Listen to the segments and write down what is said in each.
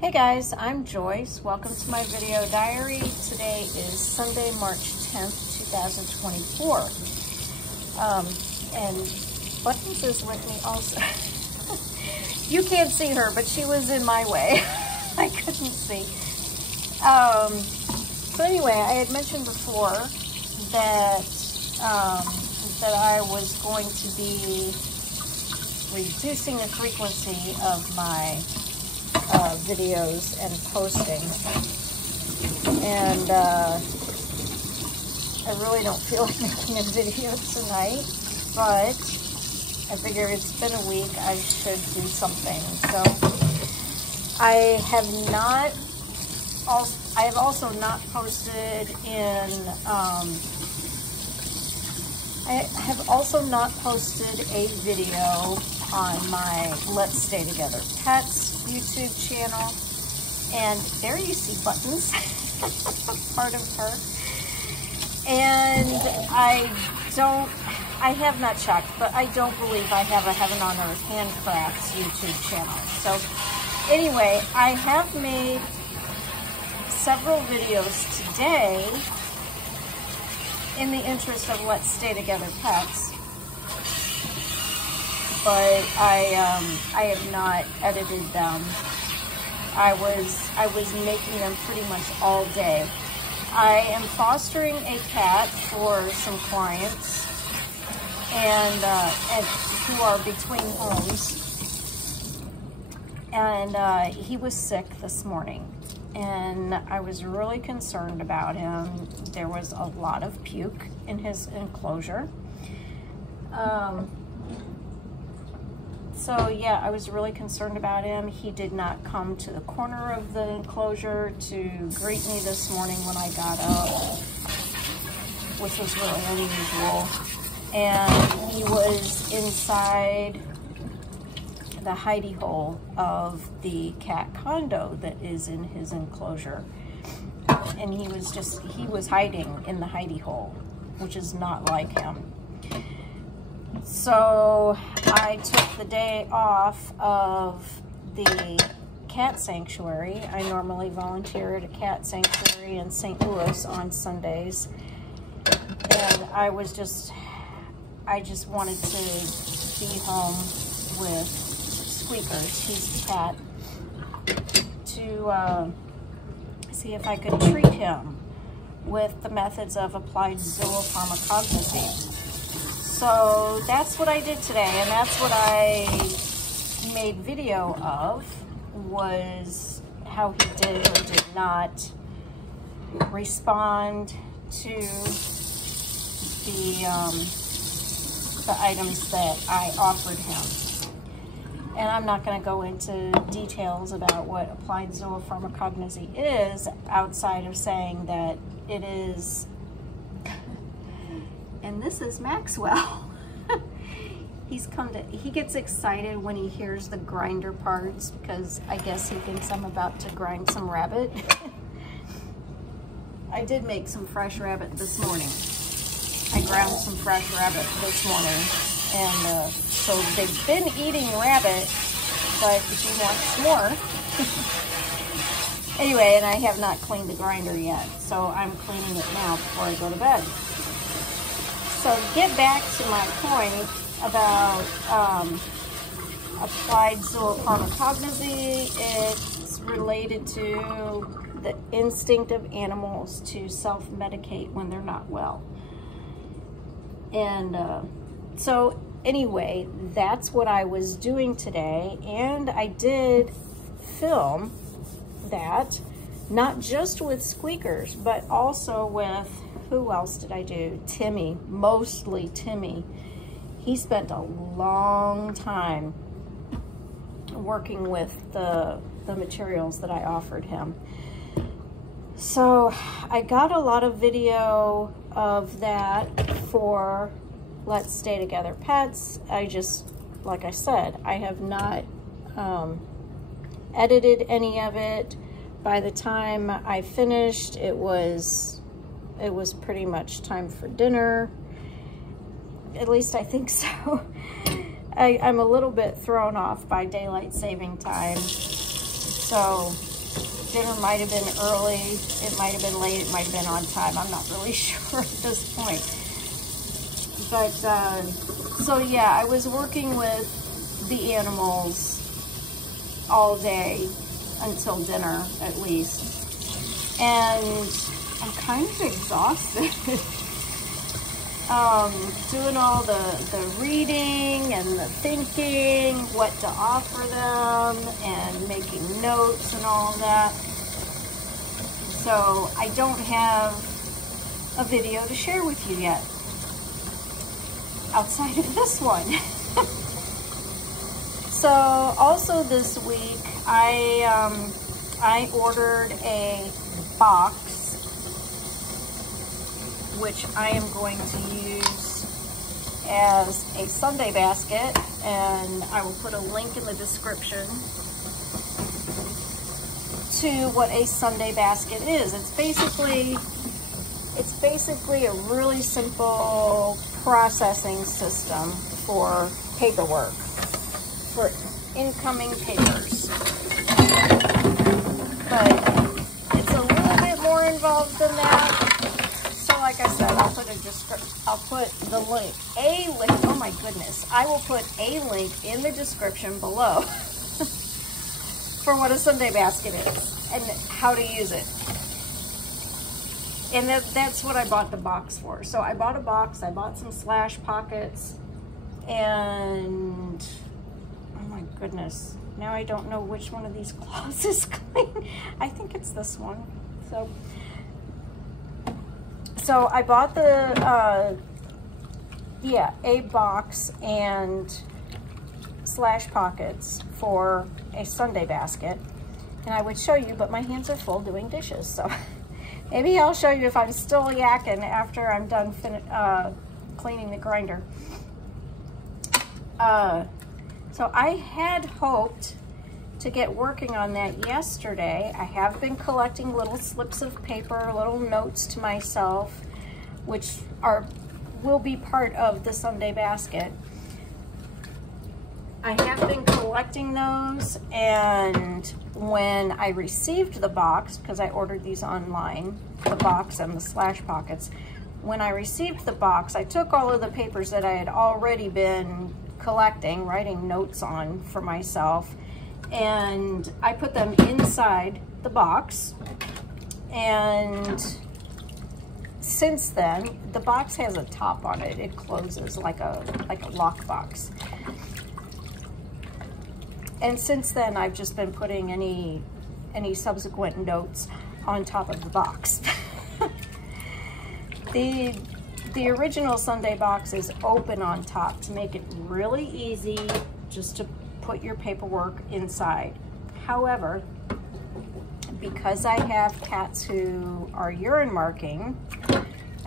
Hey guys, I'm Joyce. Welcome to my video diary. Today is Sunday, March 10th, 2024. And Buttons is with me also. You can't see her, but she was in my way. I couldn't see. So anyway, I had mentioned before that that I was going to be reducing the frequency of my videos and posting, and I really don't feel like making a video tonight, but I figure it's been a week, I should do something. So I have also not posted in I have also not posted a video on my Let's Stay Together Pets YouTube channel, and there you see Buttons, part of her. And I have not checked, but I don't believe I have a Heaven on Earth Handcrafts YouTube channel. So anyway, I have made several videos today in the interest of Let's Stay Together Pets, but I have not edited them. I was making them pretty much all day. I am fostering a cat for some clients, and who are between homes, and he was sick this morning, and I was really concerned about him. There was a lot of puke in his enclosure. So yeah, I was really concerned about him. He did not come to the corner of the enclosure to greet me this morning when I got up, which was really unusual. And he was inside the hidey hole of the cat condo that is in his enclosure. And he was hiding in the hidey hole, which is not like him. So I took the day off of the cat sanctuary. I normally volunteer at a cat sanctuary in St. Louis on Sundays. And I just wanted to be home with Squeakers, he's the cat, to see if I could treat him with the methods of Applied Zoopharmacognosy. So that's what I did today, and that's what I made video of, was how he did or did not respond to the items that I offered him. And I'm not going to go into details about what Applied Zoopharmacognosy is, outside of saying that it is, and this is Maxwell. He gets excited when he hears the grinder parts, because I guess he thinks I'm about to grind some rabbit. I did make some fresh rabbit this morning. I ground some fresh rabbit this morning. And so they've been eating rabbit, but if he wants more. Anyway, and I have not cleaned the grinder yet, so I'm cleaning it now before I go to bed. So get back to my point about Applied Zoopharmacognosy. It's related to the instinct of animals to self-medicate when they're not well. And so anyway, that's what I was doing today, and I did film that, not just with Squeakers, but also with, who else did I do? Timmy, mostly Timmy. He spent a long time working with the materials that I offered him. So I got a lot of video of that for Let's Stay Together Pets. Like I said, I have not edited any of it. By the time I finished, it was pretty much time for dinner. At least I think so. I'm a little bit thrown off by daylight saving time. So dinner might have been early, it might have been late, it might have been on time. I'm not really sure at this point. But, so yeah, I was working with the animals all day until dinner, at least. And I'm kind of exhausted. Doing all the reading and the thinking, what to offer them, and making notes and all that. So I don't have a video to share with you yet, outside of this one. So also this week, I ordered a box, which I am going to use as a Sunday basket, and I will put a link in the description to what a Sunday basket is. It's basically a really simple processing system for paperwork, for incoming papers. But it's a little bit more involved than that. Like I said, I'll put the link, oh my goodness, I will put a link in the description below for what a Sunday basket is and how to use it. And that's what I bought the box for. So I bought a box, I bought some slash pockets, and oh my goodness, now I don't know which one of these cloths is clean. I think it's this one. So I bought a box and slash pockets for a Sunday basket. And I would show you, but my hands are full doing dishes. So maybe I'll show you if I'm still yakking after I'm done cleaning the grinder. So I had hoped to get working on that yesterday. I have been collecting little slips of paper, little notes to myself, which will be part of the Sunday basket. I have been collecting those, and when I received the box, because I ordered these online, the box and the slash pockets, when I received the box, I took all of the papers that I had already been collecting, writing notes on for myself, and I put them inside the box. And since then, the box has a top on it. It closes like a lock box. And since then, I've just been putting any subsequent notes on top of the box. The original Sunday box is open on top to make it really easy just to put your paperwork inside. However, because I have cats who are urine marking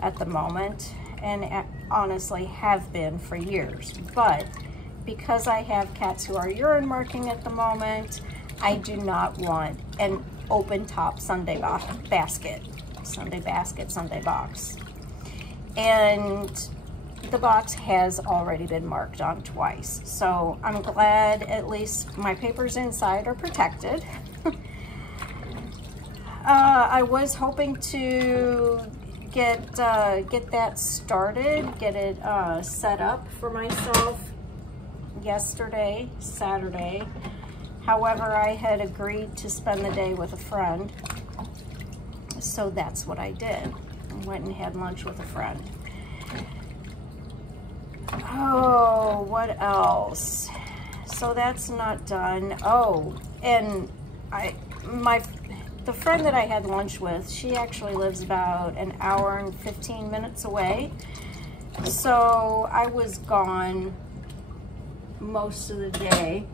at the moment, and honestly have been for years, but because I have cats who are urine marking at the moment, I do not want an open top Sunday basket, Sunday box. And the box has already been marked on twice. So I'm glad at least my papers inside are protected. I was hoping to get that started, get it set up for myself yesterday, Saturday. However, I had agreed to spend the day with a friend, so that's what I did. I went and had lunch with a friend. Oh, what else? So that's not done. Oh, and the friend that I had lunch with, she actually lives about an hour and 15 minutes away. So I was gone most of the day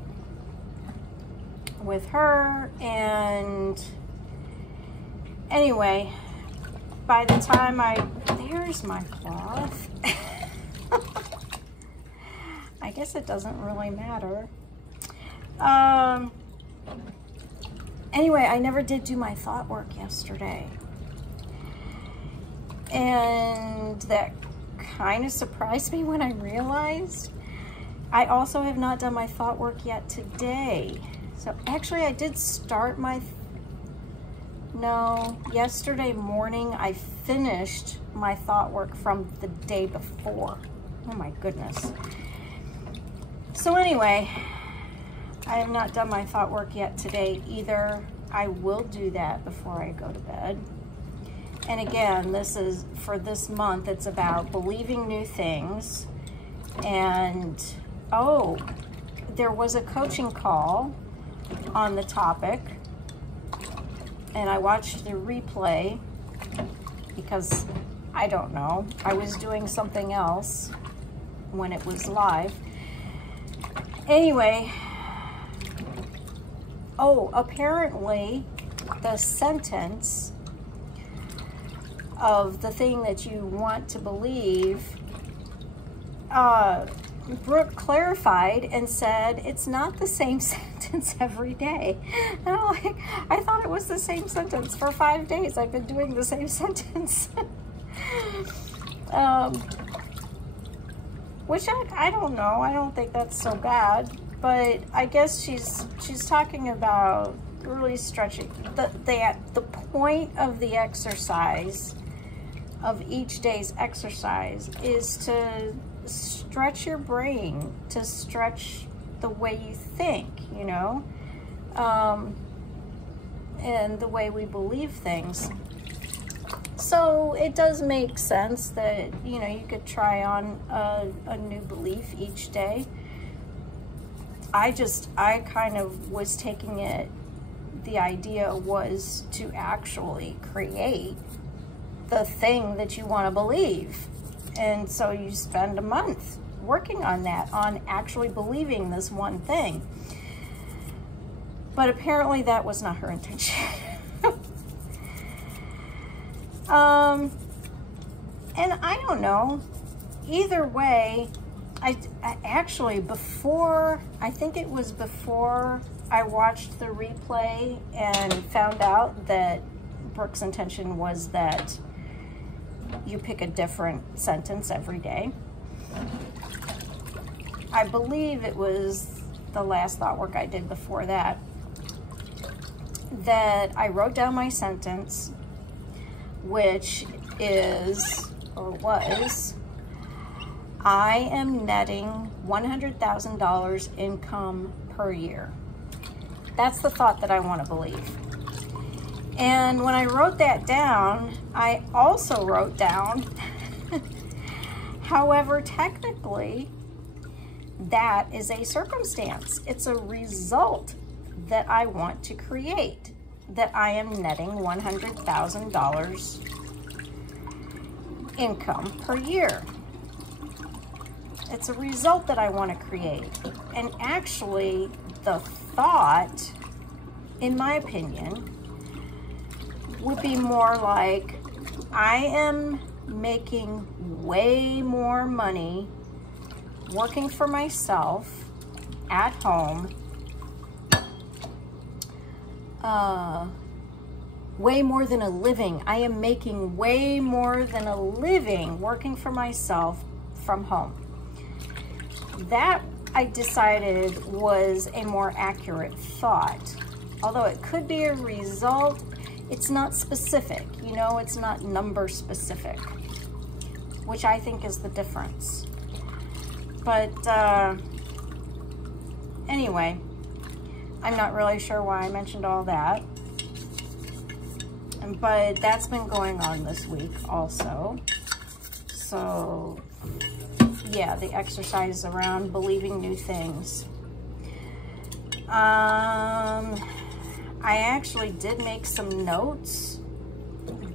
with her, and anyway, by the time there's my cloth. I guess it doesn't really matter. Anyway, I never did do my thought work yesterday. And that kind of surprised me when I realized I also have not done my thought work yet today. So actually I did start my, yesterday morning I finished my thought work from the day before. Oh my goodness. So anyway, I have not done my thought work yet today either. I will do that before I go to bed. And again, this is for this month, it's about believing new things. And oh, there was a coaching call on the topic, and I watched the replay because I don't know, I was doing something else when it was live. Anyway, oh, apparently the sentence of the thing that you want to believe, Brooke clarified and said it's not the same sentence every day. And I'm like, I thought it was the same sentence for 5 days. I've been doing the same sentence. Which I don't know. I don't think that's so bad. But I guess she's talking about really stretching. The point of the exercise, of each day's exercise, is to stretch your brain, to stretch the way you think, you know, and the way we believe things. So it does make sense that, you know, you could try on a new belief each day. I kind of was taking it, the idea was to actually create the thing that you want to believe. And so you spend a month working on that, on actually believing this one thing. But apparently that was not her intention. And I don't know, either way, I actually, I think it was before I watched the replay and found out that Brooke's intention was that you pick a different sentence every day. I believe it was the last thought work I did before that I wrote down my sentence, which is, or was, I am netting $100,000 income per year. That's the thought that I want to believe. And when I wrote that down, I also wrote down, however, technically, that is a circumstance. It's a result that I want to create, that I am netting $100,000 income per year. It's a result that I want to create. And actually, the thought, in my opinion, would be more like, I am making way more money working for myself at home, way more than a living. I am making way more than a living working for myself from home. That, I decided, was a more accurate thought. Although it could be a result, it's not specific, you know, it's not number specific, which I think is the difference. But anyway, I'm not really sure why I mentioned all that. But that's been going on this week also. So yeah, the exercise around believing new things. I actually did make some notes,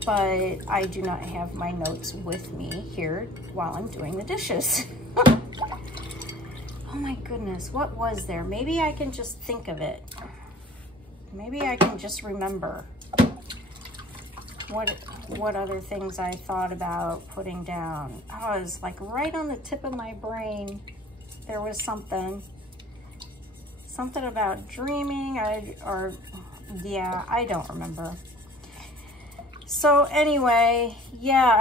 but I do not have my notes with me here while I'm doing the dishes. Oh my goodness, what was there? Maybe I can just think of it. Maybe I can just remember what other things I thought about putting down. Oh, it was like right on the tip of my brain. There was something about dreaming, yeah, I don't remember. So anyway, yeah,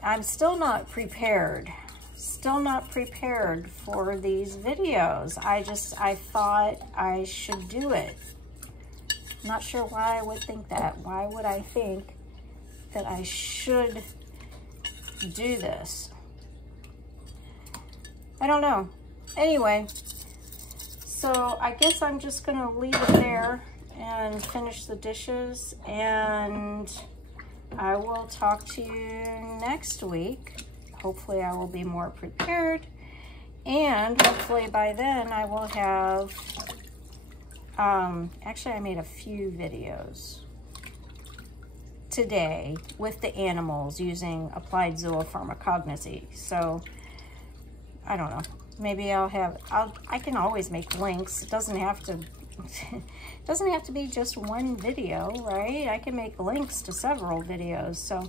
I'm still not prepared. still not prepared for these videos. I thought I should do it. Not sure why I would think that. Why would I think that I should do this? I don't know. Anyway, so I guess I'm just gonna leave it there and finish the dishes, and I will talk to you next week. Hopefully I will be more prepared, and hopefully by then I will have, actually I made a few videos today with the animals using Applied Zoopharmacognosy. So I don't know, maybe I can always make links. It doesn't have to be just one video, right? I can make links to several videos. So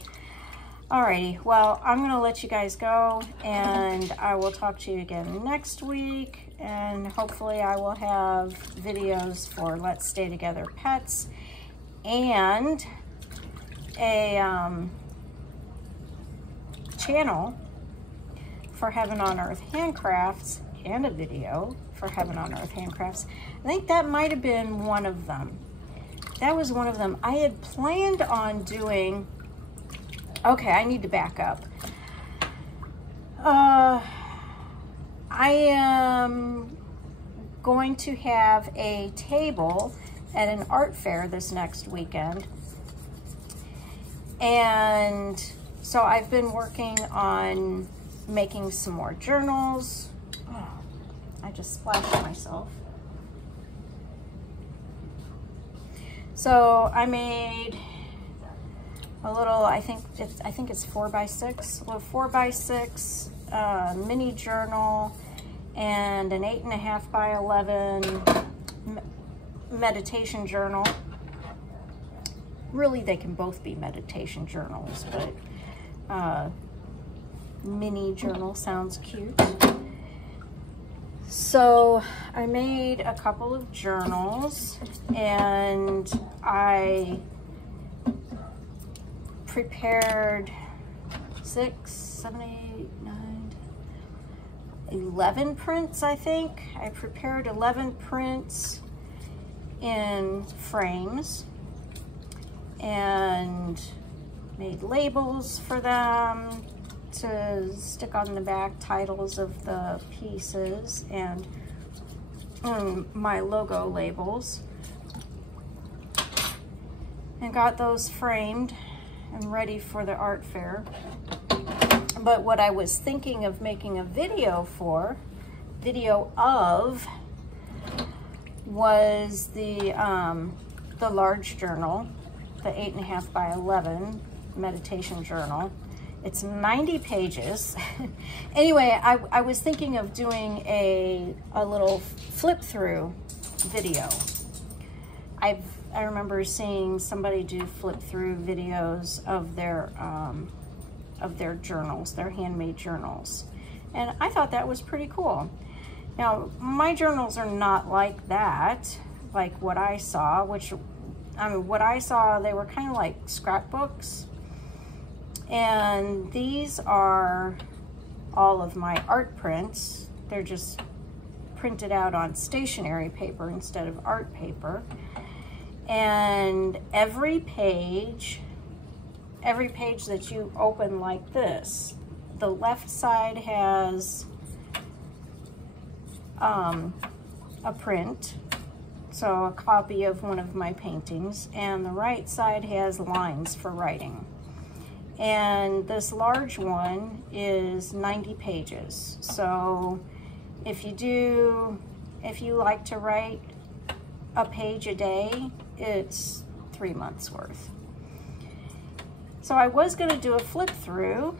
alrighty, well, I'm gonna let you guys go, and I will talk to you again next week, and hopefully I will have videos for Let's Stay Together Pets, and a channel for Heaven on Earth Handcrafts, and a video for Heaven on Earth Handcrafts. I think that might have been one of them. That was one of them. I had planned on doing, okay, I need to back up. I am going to have a table at an art fair this next weekend. And so I've been working on making some more journals. Oh, I just splashed myself. So I made a little, I think it's 4x6, a little 4x6 mini journal, and an 8.5 by 11 meditation journal. Really, they can both be meditation journals, but mini journal sounds cute. So I made a couple of journals, and I prepared 6, 7, 8, 9, 11 prints, I think. I prepared 11 prints in frames and made labels for them to stick on the back, titles of the pieces, and my logo labels, and got those framed and ready for the art fair. But what I was thinking of making a video of was the large journal, the 8.5 by 11 meditation journal. It's 90 pages. Anyway, I was thinking of doing a little flip through video. I remember seeing somebody do flip through videos of their journals, their handmade journals, and I thought that was pretty cool. Now, my journals are not like that, like what I saw, what I saw, they were kind of like scrapbooks. And these are all of my art prints. They're just printed out on stationery paper instead of art paper. And every page that you open like this, the left side has a print, so a copy of one of my paintings, and the right side has lines for writing. And this large one is 90 pages. So if you like to write a page a day, it's 3 months worth. So I was gonna do a flip through,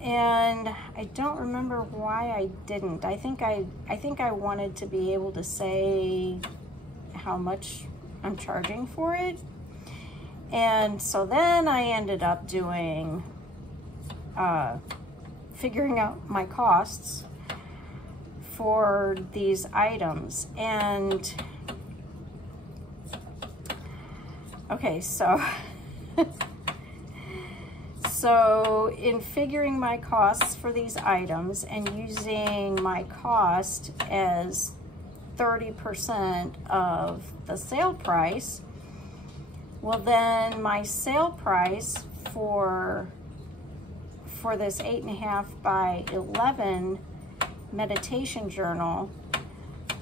and I don't remember why I didn't. I think I wanted to be able to say how much I'm charging for it. And so then I ended up doing, figuring out my costs for these items. And, okay, so So in figuring my costs for these items and using my cost as 30% of the sale price, well then my sale price for this 8.5 by 11 meditation journal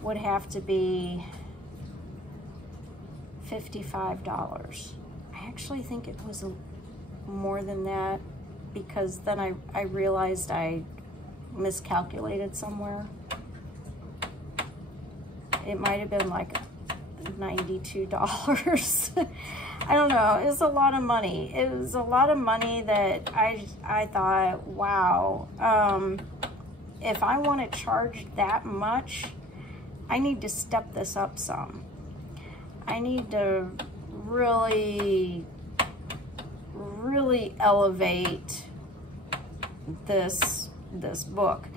would have to be $55. I actually think it was more than that, because then I realized I miscalculated somewhere. It might have been like $92. I don't know. It was a lot of money. It was a lot of money that I thought, wow, if I want to charge that much, I need to step this up some. I need to really elevate this book.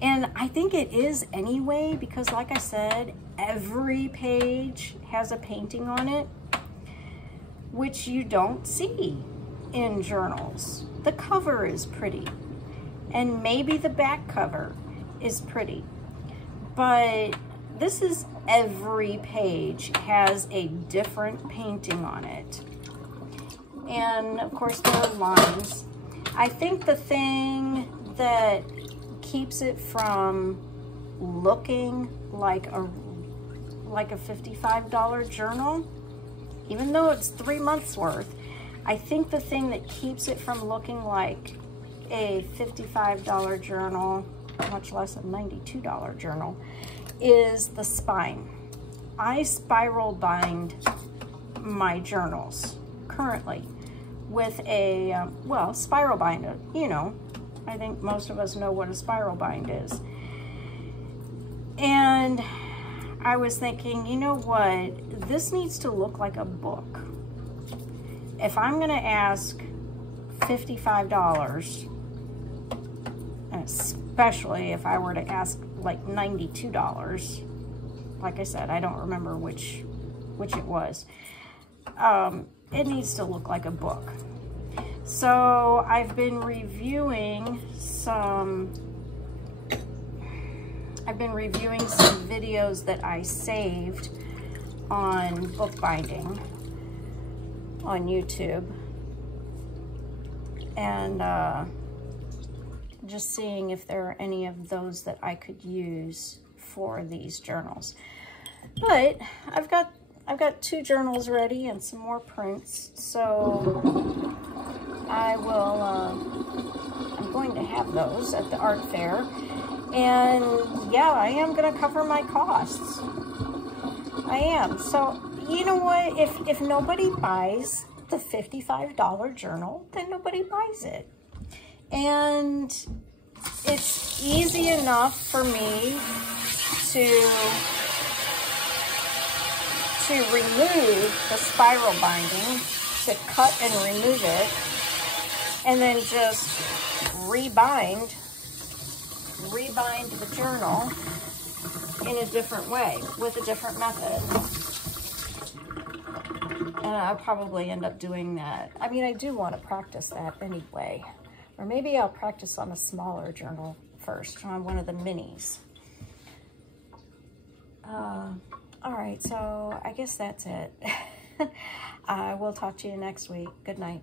And I think it is anyway, because like I said, every page has a painting on it, which you don't see in journals. The cover is pretty, and maybe the back cover is pretty, but this is every page has a different painting on it. And of course there are lines. I think the thing that keeps it from looking like a $55 journal, even though it's 3 months worth, I think the thing that keeps it from looking like a $55 journal, much less a $92 journal, is the spine. I spiral bind my journals currently with a, well, spiral bind, you know, I think most of us know what a spiral bind is. And I was thinking, you know what, this needs to look like a book. If I'm gonna ask $55, especially if I were to ask like $92, like I said, I don't remember which it was, it needs to look like a book. So I've been reviewing some videos that I saved on bookbinding on YouTube, and just seeing if there are any of those that I could use for these journals. But I've got 2 journals ready and some more prints, so I will, I'm going to have those at the art fair. And yeah, I am going to cover my costs. I am. So, you know what? If nobody buys the $55 journal, then nobody buys it. And it's easy enough for me to remove the spiral binding, to cut and remove it, and then just rebind the journal in a different way, with a different method. And I'll probably end up doing that. I mean, I do want to practice that anyway. Or maybe I'll practice on a smaller journal first, on one of the minis. All right, so I guess that's it. I will talk to you next week. Good night.